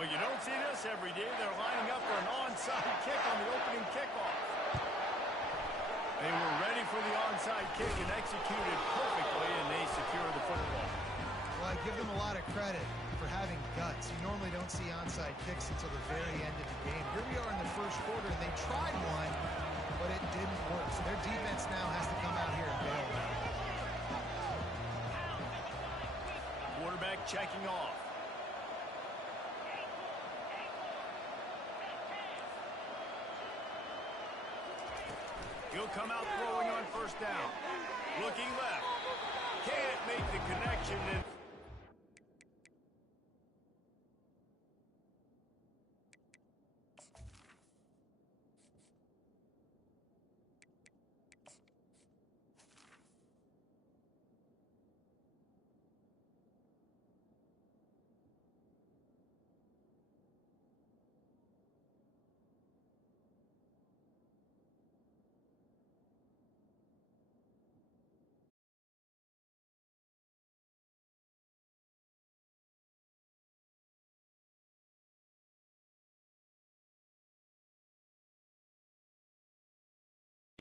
Well, you don't see this every day. They're lining up for an onside kick on the opening kickoff. They were ready for the onside kick and executed perfectly, and they secure the football. Well, I give them a lot of credit for having guts. You normally don't see onside kicks until the very end of the game. Here we are in the first quarter, and they tried one, but it didn't work. So their defense now has to come out here and bail them out. Quarterback checking off. He'll come out throwing on first down. Looking left. Can't make the connection. And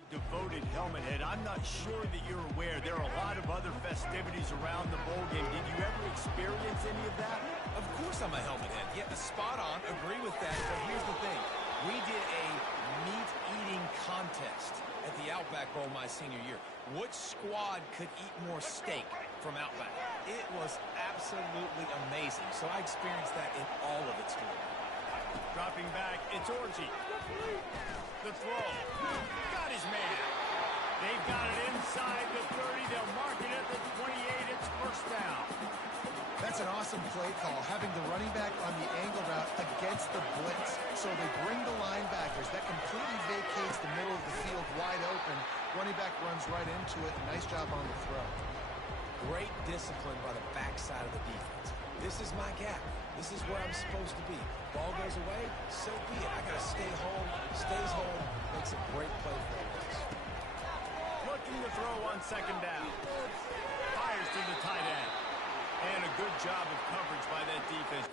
devoted helmet head. I'm not sure that you're aware there are a lot of other festivities around the bowl game. Did you ever experience any of that? Of course I'm a helmet head. Yeah, spot on. Agree with that. But here's the thing. We did a meat-eating contest at the Outback Bowl my senior year. Which squad could eat more steak from Outback? It was absolutely amazing. So I experienced that in all of its glory. Dropping back, it's Orji. The throw. Got his man. They've got it inside the 30. They'll mark it at the 28. It's first down. That's an awesome play call, having the running back on the angle route against the blitz. So they bring the linebackers. That completely vacates the middle of the field wide open. Running back runs right into it. Nice job on the throw. Great discipline by the backside of the defense. This is my gap. This is where I'm supposed to be. Ball goes away, so be it. I got to stay home. Stays home. Makes a great play for us. Looking to throw on second down. Fires to the tight end. And a good job of coverage by that defense.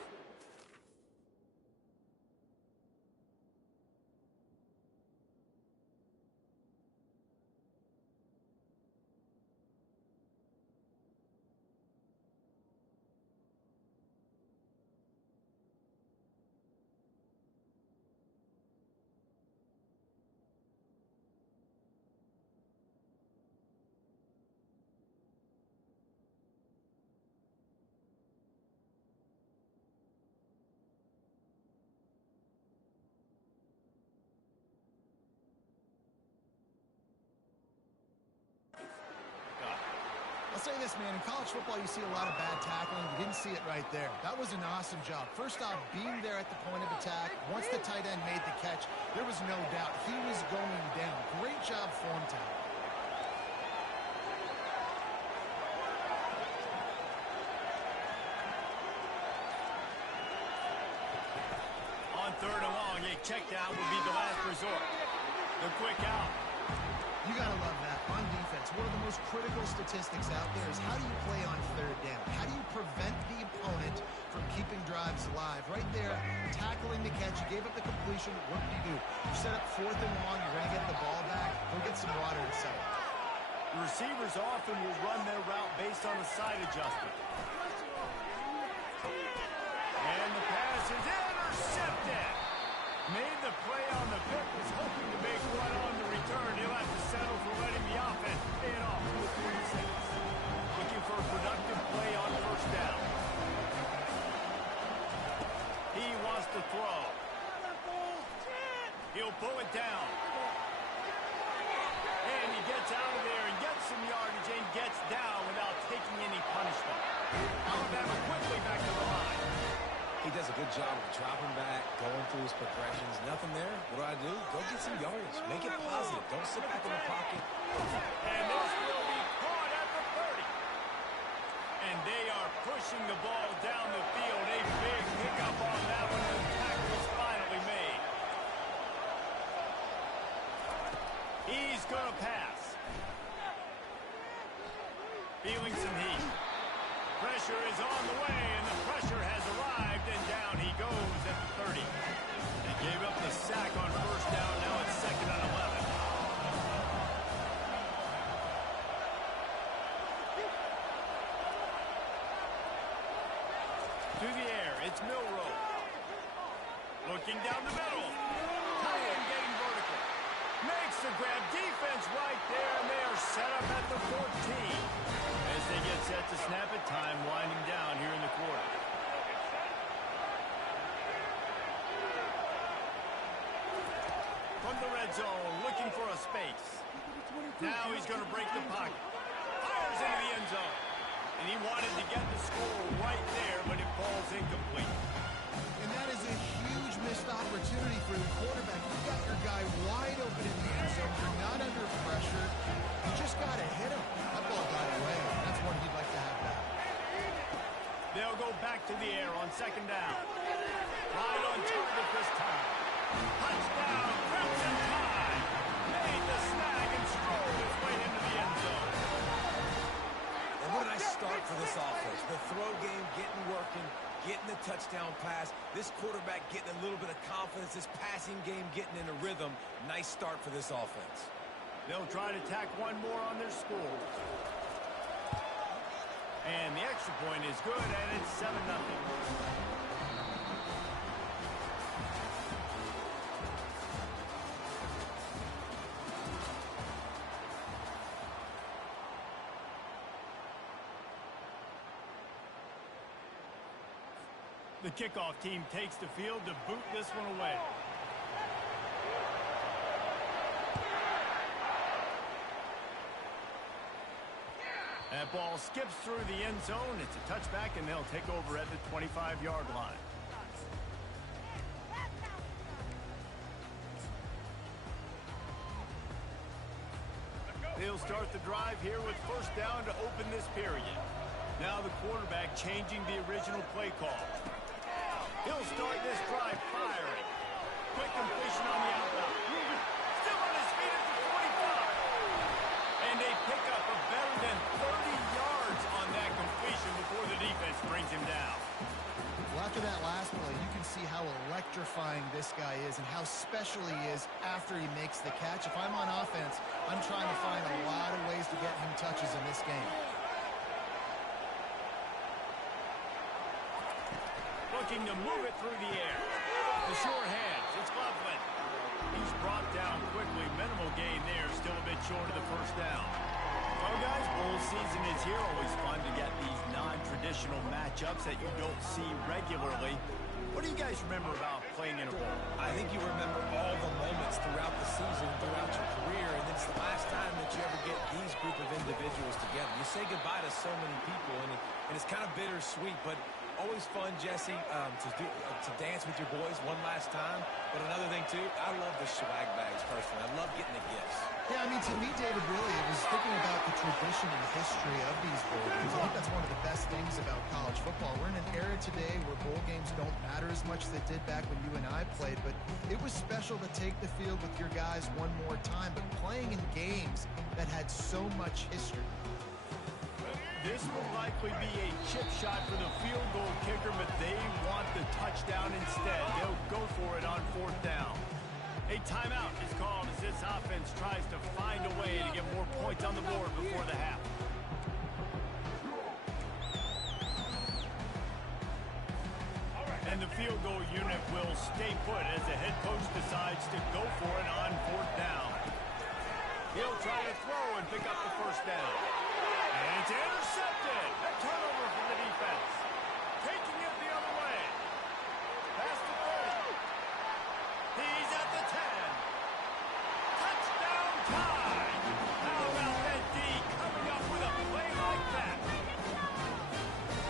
I'll say this, man. In college football, you see a lot of bad tackling. You didn't see it right there. That was an awesome job. First off, being there at the point of attack. Once the tight end made the catch, there was no doubt he was going down. Great job form tackle. On third and long, a check down would be the last resort. The quick out. You got to love that. On defense, one of the most critical statistics out there is how do you play on third down? How do you prevent the opponent from keeping drives alive? Right there, tackling the catch. You gave up the completion. What do? You set up fourth and long. You're going to get the ball back. Go get some water inside. The receivers often will run their route based on a side adjustment. And the pass is intercepted. Made the play on the pick, was hoping to make one on the return. He'll have to settle for letting the offense pay it off with 46. Looking for a productive play on first down. He wants to throw. He'll pull it down. And he gets out of there and gets some yardage and gets down without taking any punishment. Alabama quickly back to the line. He does a good job of dropping back, going through his progressions. Nothing there. What do? Go get some yardage. Make it positive. Don't sit back in the pocket. And this will be caught at the 30. And they are pushing the ball down the field. A big pickup on that one. The tackle is finally made. He's going to pass. Feeling some heat. Pressure is on the way, and the pressure has arrived, and down he goes at the 30. They gave up the sack on first down. Now it's 2nd and 11. To the air, it's Milroe. Looking down the middle. Tight end getting vertical. Makes the grab. Defense right there, and they are set up at the 14. As they get set to snap it, time winding down here in the quarter. From the red zone, looking for a space. Now he's going to break the pocket. Fires into the end zone. And he wanted to get the score right there, but it falls incomplete. And that is a huge missed opportunity for the quarterback. You got your guy wide open in the end zone. You're not under pressure. You just got to hit him. That ball got away. That's one he'd like to have back. They'll go back to the air on 2nd down. Right on target this time. Touchdown, Crimson Tide. Made the snag and strolled his way into the end zone. And what a nice start for this offense. The throw game getting working, getting the touchdown pass. This quarterback getting a little bit of confidence. This passing game getting in a rhythm. Nice start for this offense. They'll try to tack one more on their score. And the extra point is good, and it's 7-0. The kickoff team takes the field to boot this one away. That ball skips through the end zone. It's a touchback, and they'll take over at the 25-yard line. They'll start the drive here with first down to open this period. Now the quarterback changing the original play call. He'll start this drive firing. Quick completion on the outbound. Still on his feet at the 45. And they pick up a better than 30 yards on that completion before the defense brings him down. Well, after that last play, you can see how electrifying this guy is and how special he is after he makes the catch. If I'm on offense, I'm trying to find a lot of ways to get him touches in this game. Looking to move it through the air. The sure hands. It's Loveland. He's brought down quickly. Minimal gain there. Still a bit short of the first down. Well, guys, bowl season is here. Always fun to get these non-traditional matchups that you don't see regularly. What do you guys remember about playing in a bowl? I think you remember all the moments throughout the season, throughout your career, and it's the last time that you ever get these group of individuals together. You say goodbye to so many people, and it's kind of bittersweet, but always fun, Jesse, to dance with your boys one last time. But another thing, too, I love the swag bags, personally. I love getting the gifts. Yeah, I mean, to me, David, really, it was thinking about the tradition and history of these bowl games. I think that's one of the best things about college football. We're in an era today where bowl games don't matter as much as they did back when you and I played, but it was special to take the field with your guys one more time, but playing in games that had so much history. This will likely be a chip shot for the field goal kicker, but they want the touchdown instead. They'll go for it on 4th down. A timeout is called as this offense tries to find a way to get more points on the board before the half. And the field goal unit will stay put as the head coach decides to go for it on 4th down. He'll try to throw and pick up the first down. And it's intercepted. A turnover for the defense. Taking it the other way. Past the 30. He's at the 10. Touchdown Tide. How about that D coming up with a play like that?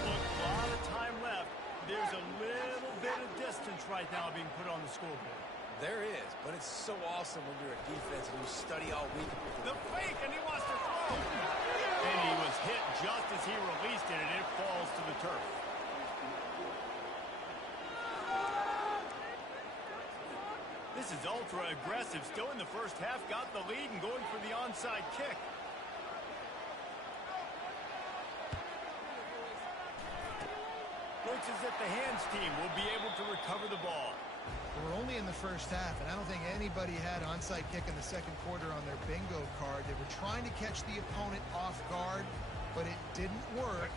Look, a lot of time left. There's a little bit of distance right now being put on the scoreboard. There is, but it's so awesome when you're a defense and you study all week. The fake, and he wants to throw. And he was hit just as he released it, and it falls to the turf. This is ultra aggressive. Still in the first half, got the lead and going for the onside kick. senses that the hands team will be able to recover the ball. We're only in the first half, and I don't think anybody had onside kick in the second quarter on their bingo card. They were trying to catch the opponent off guard, but it didn't work.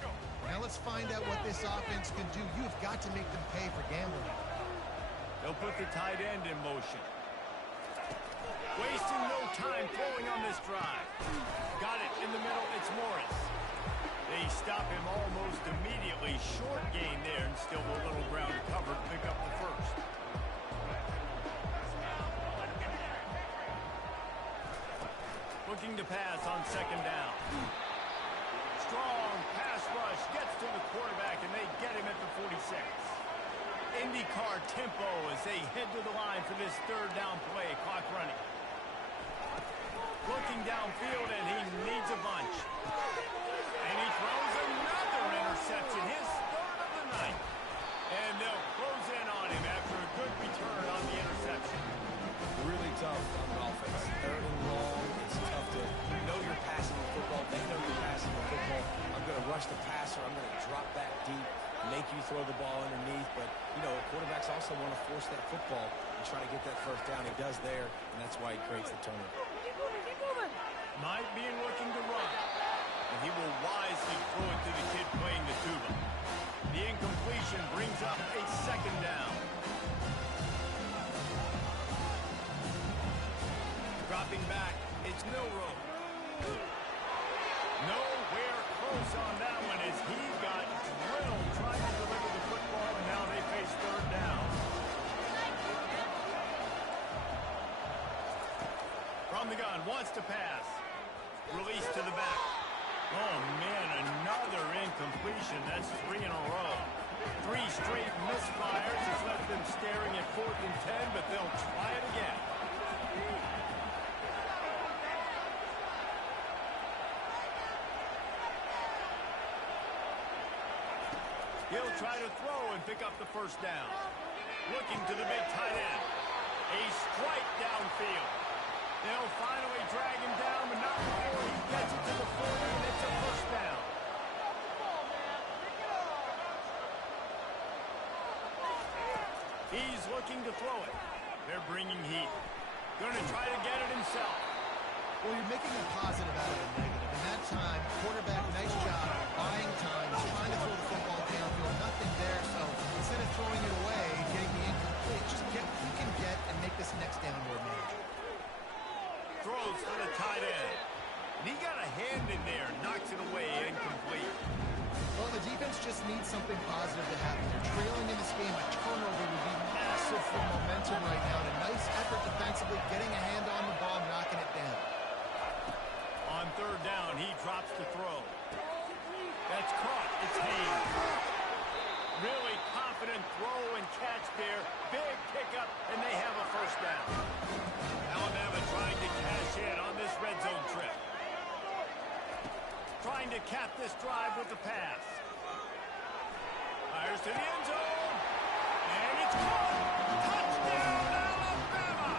Now let's find out what this offense can do. You've got to make them pay for gambling. They'll put the tight end in motion. Wasting no time throwing on this drive. Got it in the middle. It's Morris. They stop him almost immediately. Short gain there, and still a little ground covered to pick up the first. Looking to pass on second down. Strong pass rush gets to the quarterback, and they get him at the 46. IndyCar tempo as they head to the line for this third down play. Clock running. Looking downfield, and he needs a bunch. And he throws another interception, his third of the night. And they'll close in on him after a good return on the interception. Really tough on the offense. Third and long. It's tough to know you're passing the football. They know you're passing the football. I'm going to rush the passer. I'm going to drop back deep, make you throw the ball underneath. But, you know, quarterbacks also want to force that football and try to get that first down. He does there, and that's why he creates the turnover. Might be looking to run. And he will wisely throw it to the kid playing the tuba. The incompletion brings up a second down. Dropping back, it's Milroe. Nowhere close on that one as he got drilled trying to deliver the football, and now they face third down. From the gun, wants to pass. Release to the back. Oh, man, another incompletion. That's 3 in a row. 3 straight misfires has left them staring at 4th and 10, but they'll try it again. He'll try to throw and pick up the first down. Looking to the big tight end. A strike downfield. They'll finally drag him down, but not before he gets it to the 40, and it's a first down. He's looking to throw it. They're bringing heat. Going to try to get it himself. Well, you're making a positive out of a negative. In that time, quarterback, nice job, buying time, trying to throw the football downfield, nothing there. So instead of throwing it away, getting the incomplete, just get what you can get and make this next down more manageable. Throws for the tight end. And he got a hand in there, knocks it away, incomplete. Well, the defense just needs something positive to happen. They're trailing in this game. A turnover would be massive for momentum right now. And a nice effort defensively, getting a hand on the ball, knocking it down. On third down, he drops the throw. That's caught. It's Haynes. Really confident throw and catch there. Big pickup, and they have a first down. Alabama trying to cash in on this red zone trip. Trying to cap this drive with the pass. Fires to the end zone. And it's caught. Touchdown, Alabama!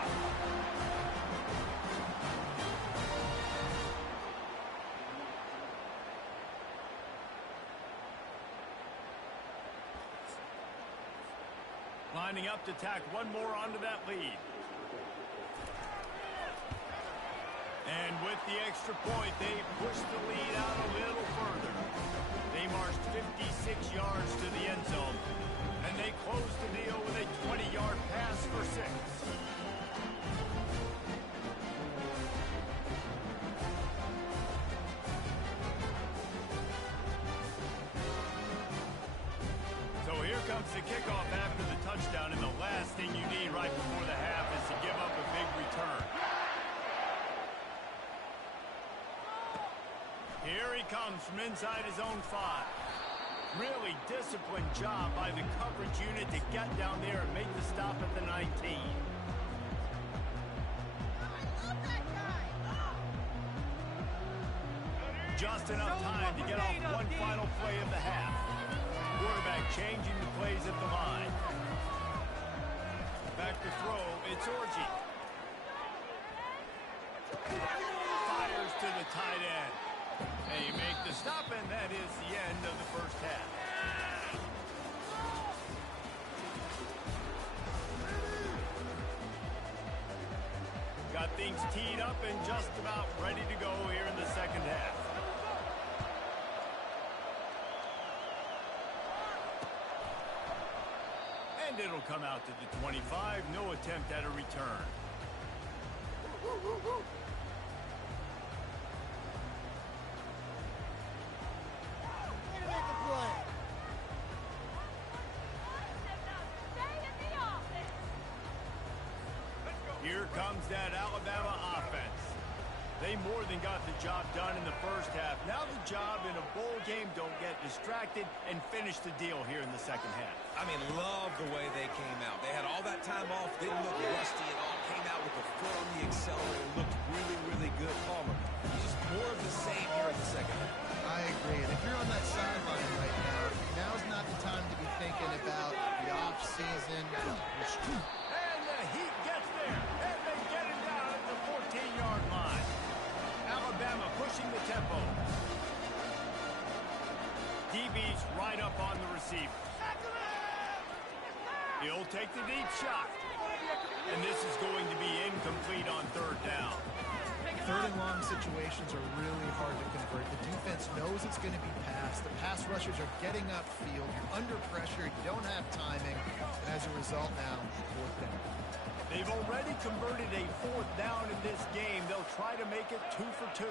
Lining up to tack one more onto that lead. And with the extra point, they push the lead out a little further. They marched 56 yards to the end zone, and they closed the deal with a 20-yard pass for 6. So here comes the kickoff after the touchdown, and the last thing you need right before the half is to give up a big return. Here he comes from inside his own 5. Really disciplined job by the coverage unit to get down there and make the stop at the 19. Just enough time to get off one final play of the half. Quarterback changing the plays at the line. Back to throw, it's Orji. Fires to the tight end. They make the stop, and that is the end of the first half. got things teed up and just about ready to go here in the second half. And it'll come out to the 25. No attempt at a return. Here comes that Alabama offense. They more than got the job done in the first half. Now the job in a bowl game, don't get distracted and finish the deal here in the second half. I mean, love the way they came out. They had all that time off, didn't look rusty at all, came out with the foot on the accelerator, looked really, really good. Palmer, just more of the same here in the second half. I agree. And if you're on that sideline right now, now's not the time to be thinking about the off-season. And the Heat gets there, and they get him down at the 14-yard line. Alabama pushing the tempo. DB's right up on the receiver. He'll take the deep shot. And this is going to be incomplete on third down. Third and long situations are really hard to convert. The defense knows it's going to be passed. The pass rushers are getting upfield. You're under pressure. You don't have timing. And as a result now, fourth down. They've already converted a fourth down in this game. They'll try to make it 2 for 2.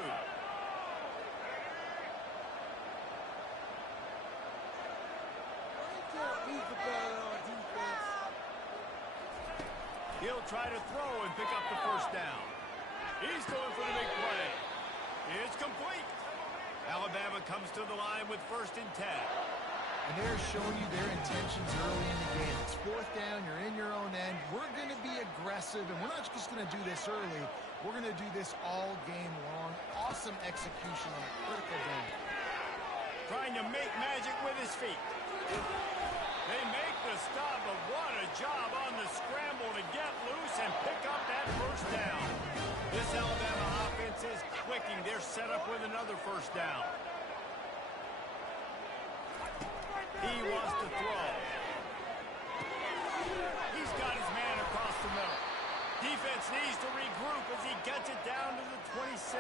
He'll try to throw and pick up the first down. He's going for the big play. It's complete. Alabama comes to the line with 1st and 10. And they're showing you their intentions early in the game. It's fourth down. You're in your own end. We're going to be aggressive, and we're not just going to do this early. We're going to do this all game long. Awesome execution on a critical down. Trying to make magic with his feet. They make the stop, but what a job on the scramble to get loose and pick up that first down. This Alabama offense is clicking. They're set up with another first down. He wants to throw. He's got his man across the middle. Defense needs to regroup as he gets it down to the 26.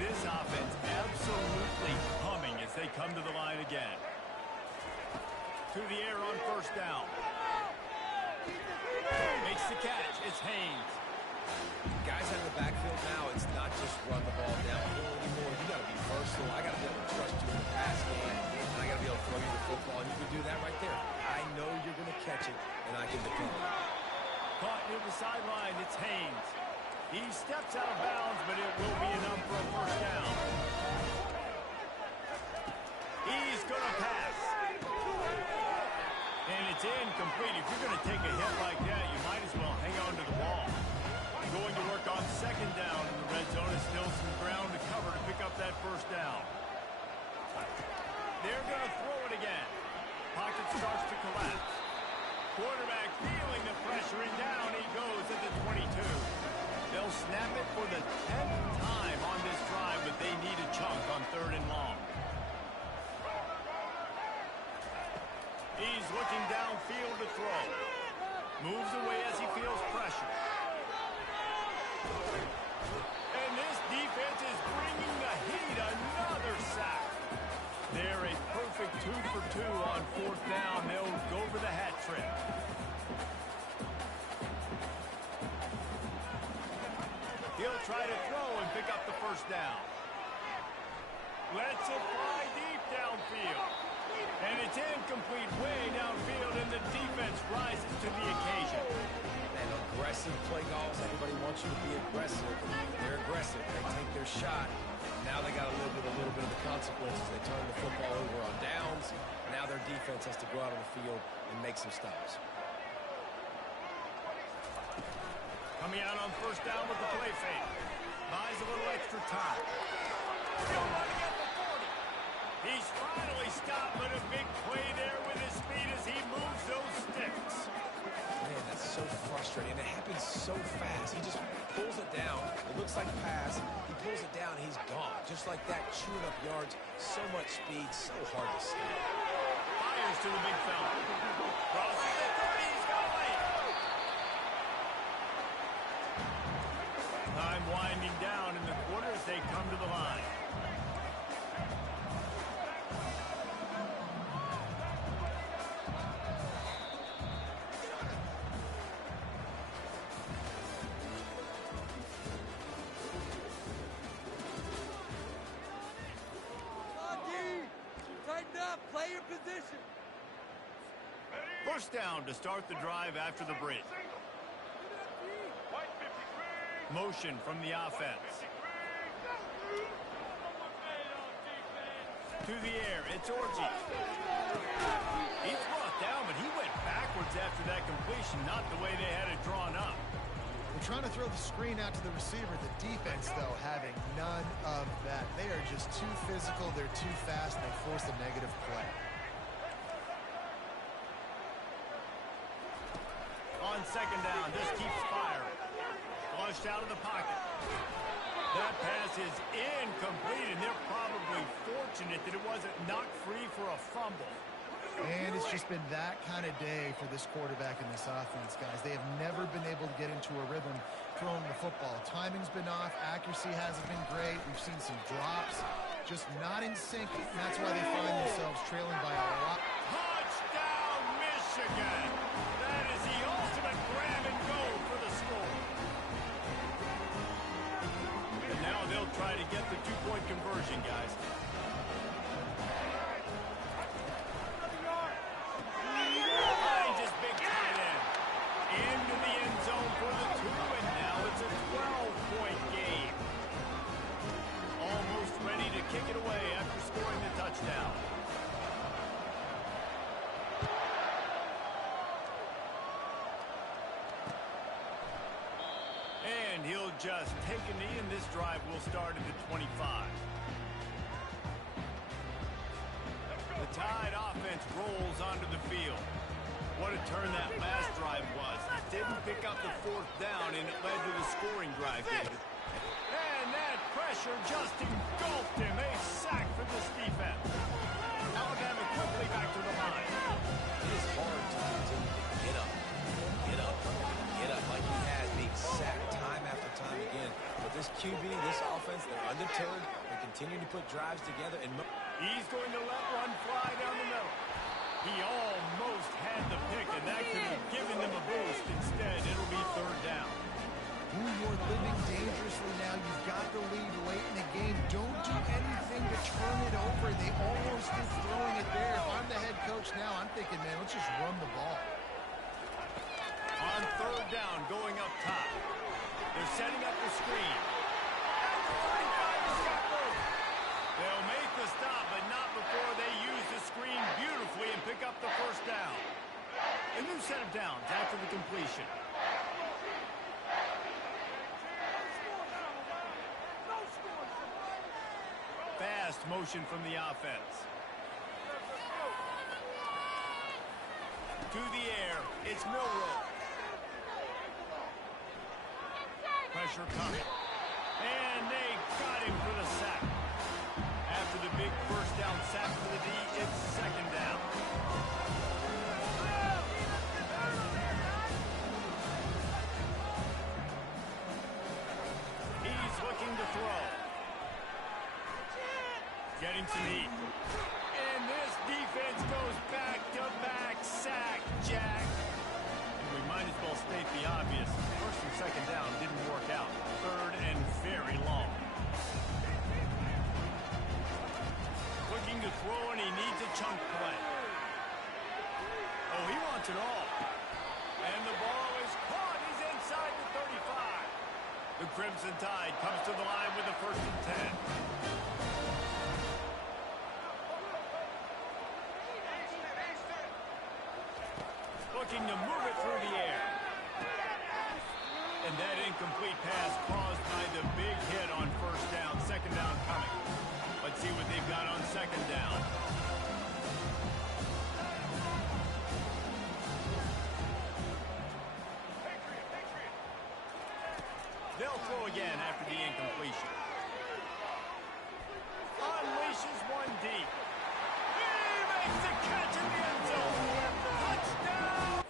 This offense absolutely humming as they come to the line again. To the air on first down. Makes the catch. It's Haynes. Guys out of the backfield now, it's not just run the ball downhill anymore. You got to be versatile. I got to be able to trust you in the pass game, and I got to be able to throw you the football, and you can do that right there. I know you're going to catch it, and I can depend on it. Caught near the sideline. It's Haynes. He steps out of bounds, but it will be enough for a first down. He's going to pass. And it's incomplete. If you're going to take a hit like that, you might as well hang on to the ball. Going to work on second down in the red zone. Is still some ground to cover to pick up that first down. They're going to throw it again. Pocket starts to collapse. Quarterback feeling the pressure, and down he goes at the 22. They'll snap it for the 10th time on this drive, but they need a chunk on third and long. He's looking downfield to throw. Moves away as he feels pressure. And this defense is bringing the heat. Another sack. They're a perfect 2 for 2 on fourth down. They'll go for the hat trick. He'll try to throw and pick up the first down. Lets it fly deep downfield. And it's incomplete way downfield, and the defense rises to the occasion. And aggressive play calls. Everybody wants you to be aggressive. They're aggressive. They take their shot. Now they got to live with a little bit of the consequences. They turn the football over on downs. Now their defense has to go out on the field and make some stops. Coming out on first down with the play fake. Buys a little extra time. Still running at the 40. He's finally stopped, but a big play there with his speed as he moves those sticks. Man, that's so frustrating. It happens so fast. He just pulls it down. It looks like a pass. He pulls it down, and he's gone. Just like that, chewing up yards. So much speed, so hard to stop. Fires to the big fella. Crosses the 30. He's got a lane. Time winding down in the quarter as they come to the line. Tighten up, play your position. First down to start the drive after the break. Motion from the offense. To the air, it's Orji. He's brought down, but he went backwards after that completion, not the way they had it drawn up. They're trying to throw the screen out to the receiver. The defense, though, having none of that. They are just too physical, they're too fast, and they force a negative play. On second down, just keeps firing. Flushed out of the pocket. That pass is incomplete, and they're probably fortunate that it wasn't knocked free for a fumble. And it's just been that kind of day for this quarterback and this offense, guys. They have never been able to get into a rhythm throwing the football. Timing's been off. Accuracy hasn't been great. We've seen some drops. Just not in sync, and that's why they find themselves trailing by a lot. Touchdown, Michigan! That is the ultimate grab and go for the score. And now they'll try to get the two-point conversion, guys. Finds his big tight end. Into the end zone for the two, and now it's a 12-point game. Almost ready to kick it away after scoring the touchdown. And he'll just take a knee, and this drive will start at the 25. The Tide offense rolls onto the field. What a turn that last drive was. It didn't pick up the fourth down, and it led to the scoring drive, David. And that pressure just engulfed him. A sack for this defense. Alabama quickly back to the line. It is hard to continue to get up like he has, being sacked time after time again. But this QB, this offense, they're undeterred. They continue to put drives together. And he's going to let one fly down the middle. He almost had the pick, and that could have given them a boost. Instead, it'll be third down. Ooh, you're living dangerously now. You've got the lead late in the game. Don't do anything to turn it over. They almost is throwing it there. If I'm the head coach now, I'm thinking, man, let's just run the ball. On third down, going up top. They're setting up the screen. At the 35, he's got room. They'll make the stop, but not before they use the screen beautifully and pick up the first down. A new set of downs after the completion. Fast motion from the offense. To the air, it's Milroe. Pressure coming. And they got him for the sack. After the big first down sack for the D, it's second down. He's looking to throw. Getting some heat. And this defense goes back-to-back sack, Jack. And we might as well state the obvious. First and second down didn't work out. Third and very long. Looking to throw, and he needs a chunk play. Oh, he wants it all. And the ball is caught. He's inside the 35. The Crimson Tide comes to the line with a first and 10. Looking to move it through the air. And that incomplete pass caused by the big hit on first down. Second down coming. Let's see what they've got on second down. They'll throw again after the incompletion. Unleashes one deep. He makes the catch in the end zone. Touchdown!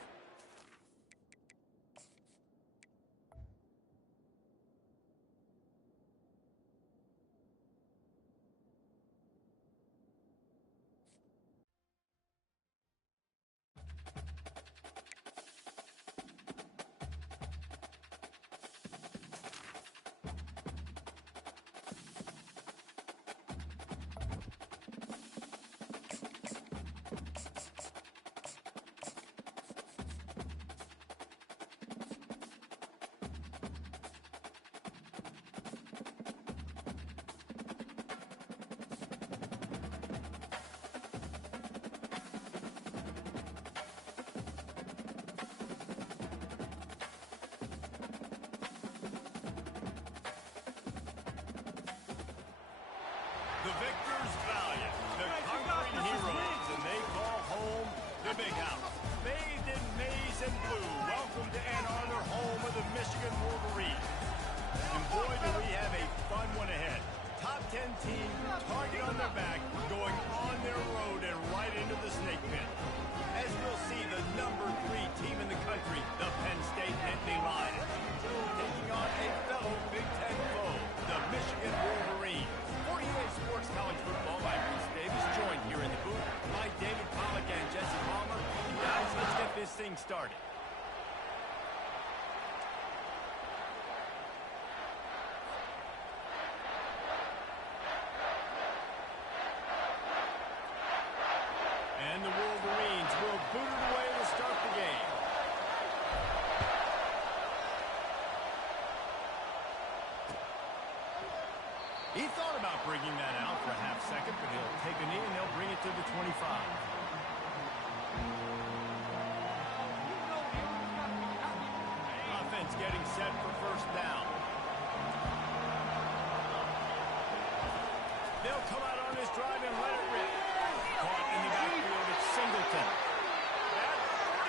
started. And the Wolverines will boot it away to start the game. He thought about bringing that out for a half second, but he'll take a knee and they'll bring it to the 25. Offense getting set for first down. They'll come out on this drive and let it rip. Caught in the backfield, it's Singleton. At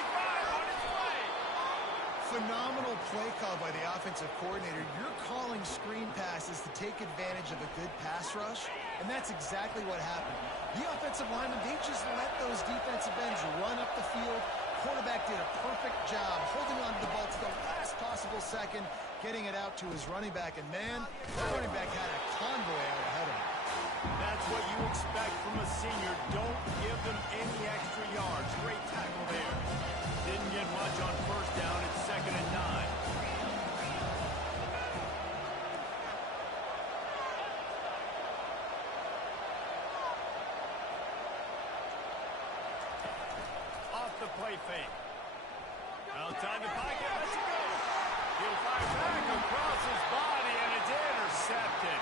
45 on its way. Phenomenal play call by the offensive coordinator. You're calling screen passes to take advantage of a good pass rush, and that's exactly what happened. The offensive linemen, they just let those defensive ends run up the field. Quarterback did a perfect job holding on to the ball to the last possible second, getting it out to his running back, and man, that running back had a convoy out ahead of him. That's what you expect from a senior. Don't give them any extra yards. Great tackle there. Didn't get much on first down. It's 2nd and 9. Off the play fake. Outside the pocket. Let's go. He'll fire back across his body, and it's intercepted.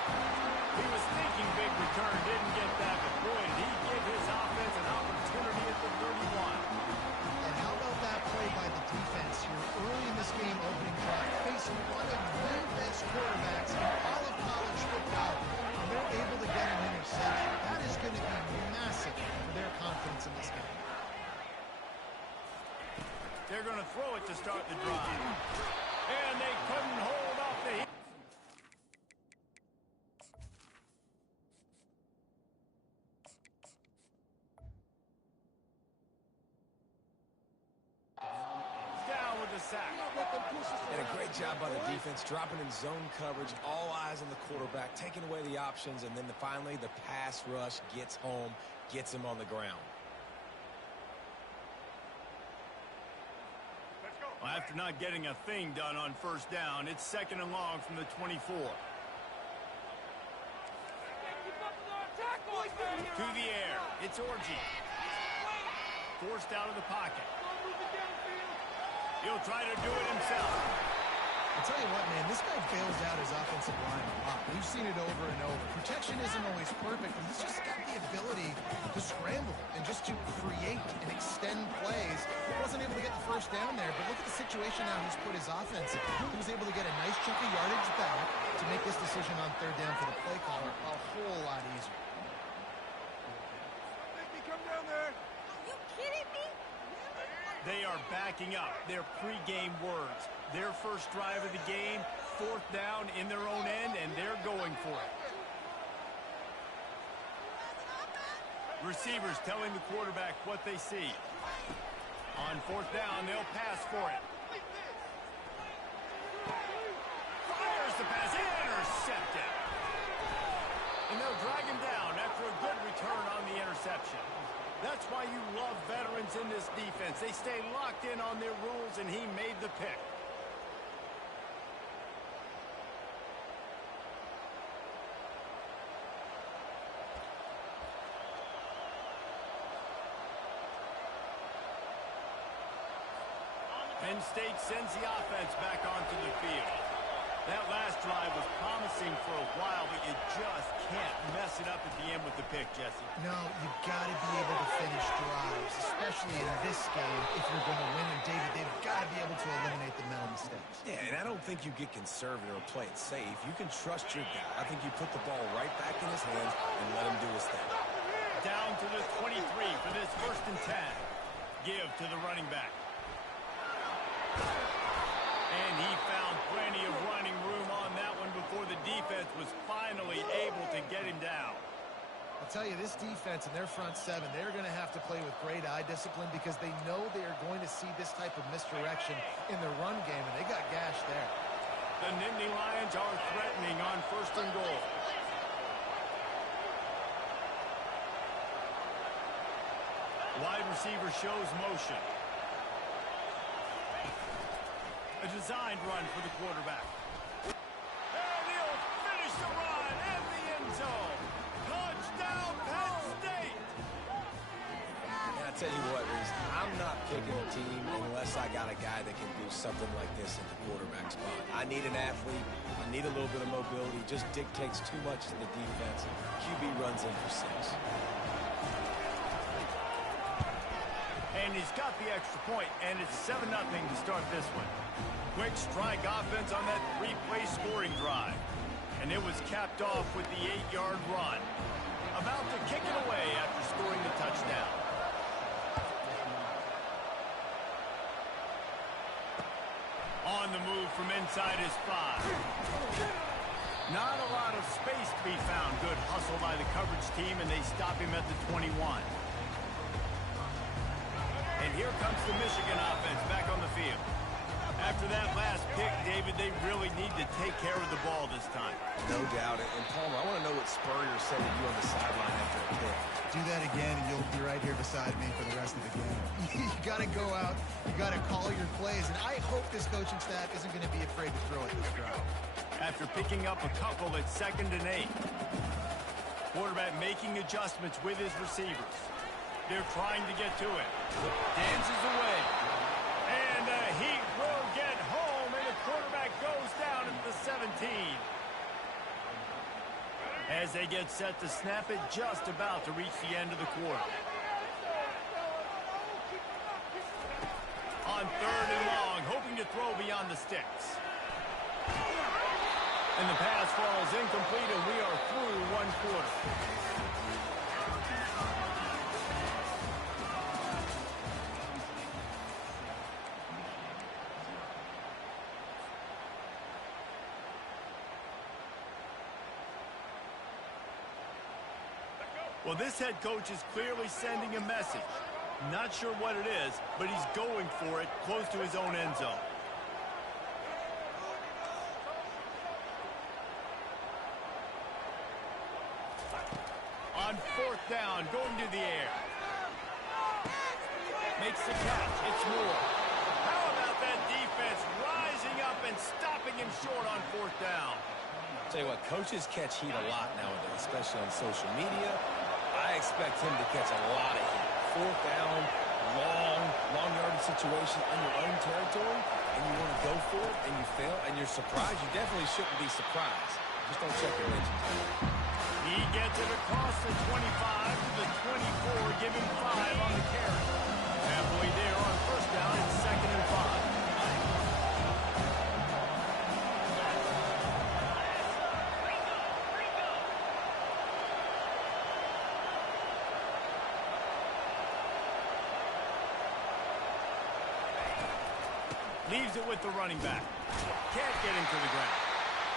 He was thinking big return, didn't get that, but boy, did he give his offense an opportunity at the 31. And how about that play by the defense here early in this game opening drive, facing one of the best quarterbacks in all of college football, and they're able to get an interception. That is going to be massive for their confidence in this game. They're going to throw it to start the drive. And they couldn't hold off the hit. Down with the sack. And a great job by the defense, dropping in zone coverage, all eyes on the quarterback, taking away the options, and then finally the pass rush gets home, gets him on the ground. Well, after not getting a thing done on first down, it's 2nd and long from the 24. To the air. It's Orji. Forced out of the pocket. He'll try to do it himself. I'll tell you what, man, this guy bails out his offensive line a lot. We've seen it over and over. Protection isn't always perfect, but he's just got the ability to scramble and just to create and extend plays. He wasn't able to get the first down there, but look at the situation now he's put his offense in. He was able to get a nice chunk of yardage back to make this decision on 3rd down for the play caller a whole lot easier. Make me come down there. Are you kidding me? They are backing up their pregame words. Their first drive of the game, 4th down in their own end, and they're going for it. Receivers telling the quarterback what they see. On 4th down, they'll pass for it. Fires the pass, intercepted. And they'll drag him down after a good return on the interception. That's why you love veterans in this defense. They stay locked in on their rules, and he made the pick. Penn State sends the offense back onto the field. That last drive was promising for a while, but you just can't mess it up at the end with the pick, Jesse. No, you've got to be able to finish drives, especially in this game if you're going to win. And, David, they've got to be able to eliminate the mental mistakes. Yeah, and I don't think you get conservative or play it safe. You can trust your guy. I think you put the ball right back in his hands and let him do his thing. Down to the 23 for this 1st and 10. Give to the running back. And he found plenty of running room on that one before the defense was finally able to get him down. I'll tell you, this defense and their front seven, they're going to have to play with great eye discipline because they know they are going to see this type of misdirection in the run game, and they got gashed there. The Nittany Lions are threatening on 1st and goal. Wide receiver shows motion. A designed run for the quarterback. And he'll finish the run in the end zone. Touchdown, Penn State! And I tell you what, Reese, I'm not picking a team unless I got a guy that can do something like this in the quarterback spot. I need an athlete. I need a little bit of mobility. Just dictates too much to the defense. QB runs in for 6. And he's got the extra point, and it's 7-0 to start this one. Quick strike offense on that 3-play scoring drive. And it was capped off with the 8-yard run. About to kick it away after scoring the touchdown. On the move from inside his 5. Not a lot of space to be found. Good hustle by the coverage team, and they stop him at the 21. And here comes the Michigan offense back on the field. After that last pick, David, they really need to take care of the ball this time. No doubt. And Palmer, I want to know what Spurrier said to you on the sideline after a pick. Do that again, and you'll be right here beside me for the rest of the game. You got to go out. You got to call your plays. And I hope this coaching staff isn't going to be afraid to throw at this drive. After picking up a couple at 2nd and 8. Quarterback making adjustments with his receivers. They're trying to get to it. Dances away. And the Heat will get home, and the quarterback goes down at the 17. As they get set to snap it, just about to reach the end of the quarter. On 3rd and long, hoping to throw beyond the sticks. And the pass falls incomplete, and we are through 1 quarter. Well, this head coach is clearly sending a message. Not sure what it is, but he's going for it close to his own end zone. On 4th down, going to the air. Makes the catch. It's Moore. How about that defense rising up and stopping him short on 4th down? Tell you what, coaches catch heat a lot nowadays, especially on social media. I expect him to catch a lot of heat. 4th down, long yardage situation on your own territory, and you want to go for it, and you fail, and you're surprised. You definitely shouldn't be surprised. Just don't check your engine. He gets it across the 25 to the 24, giving 5 on the carry. Halfway there on 1st down, it's 2nd and 5. Leaves it with the running back. Can't get him to the ground.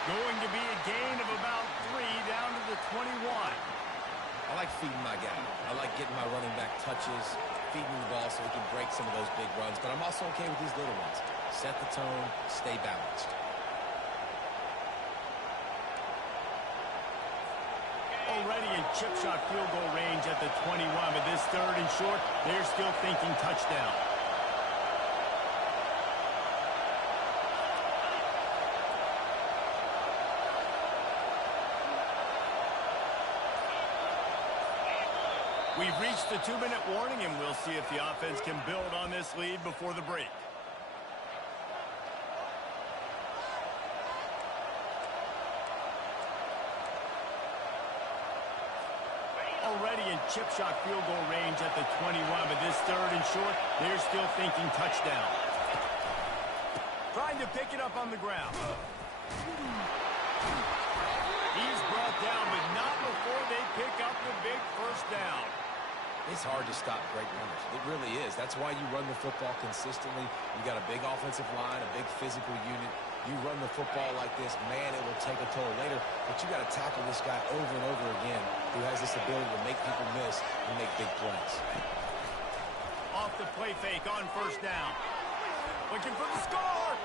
Going to be a gain of about 3 down to the 21. I like feeding my guy. I like getting my running back touches, feeding the ball so he can break some of those big runs. But I'm also okay with these little ones. Set the tone, stay balanced. Already in chip shot field goal range at the 21, but this 3rd and short, they're still thinking touchdown. We've reached the 2-minute warning, and we'll see if the offense can build on this lead before the break. Already in chip shot field goal range at the 21, but this 3rd and short, they're still thinking touchdown. Trying to pick it up on the ground. He's brought down, but not before they pick up the big 1st down. It's hard to stop great runners. It really is. That's why you run the football consistently. You got a big offensive line, a big physical unit. You run the football like this, man, it will take a toll later. But you got to tackle this guy over and over again who has this ability to make people miss and make big plays. Off the play fake on 1st down. Looking for the score.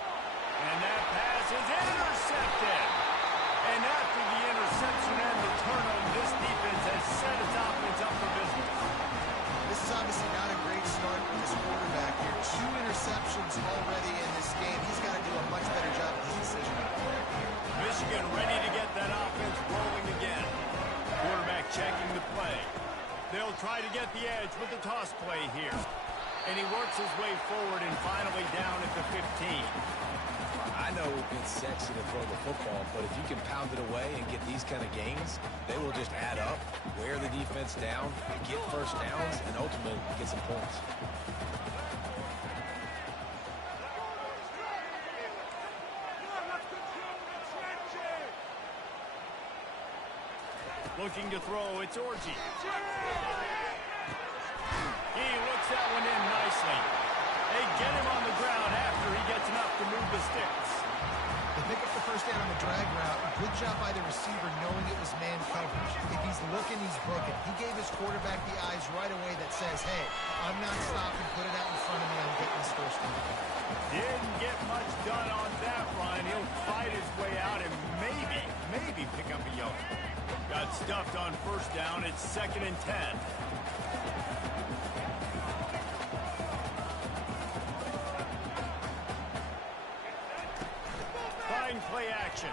And that pass is intercepted. And after the interception and the turnover, this defense has set its offense up for business. This is obviously not a great start for this quarterback here. 2 interceptions already in this game. He's got to do a and ready to get that offense rolling again. Quarterback checking the play. They'll try to get the edge with the toss play here. And he works his way forward and finally down at the 15. I know it's sexy to throw the football, but if you can pound it away and get these kind of gains, they will just add up, wear the defense down, get first downs, and ultimately get some points. Looking to throw, it's Orji. He looks that one in nicely. They get him on the ground after he gets enough to move the sticks. They pick up the first down on the drag route. Good job by the receiver knowing it was man coverage. If he's looking, he's booking. He gave his quarterback the eyes right away that says, hey, I'm not stopping. Put it out in front of me. I'm getting this first down. Didn't get much done on that run. He'll fight his way out and maybe pick up a yard. Got stuffed on first down. It's 2nd and 10. Fine play action.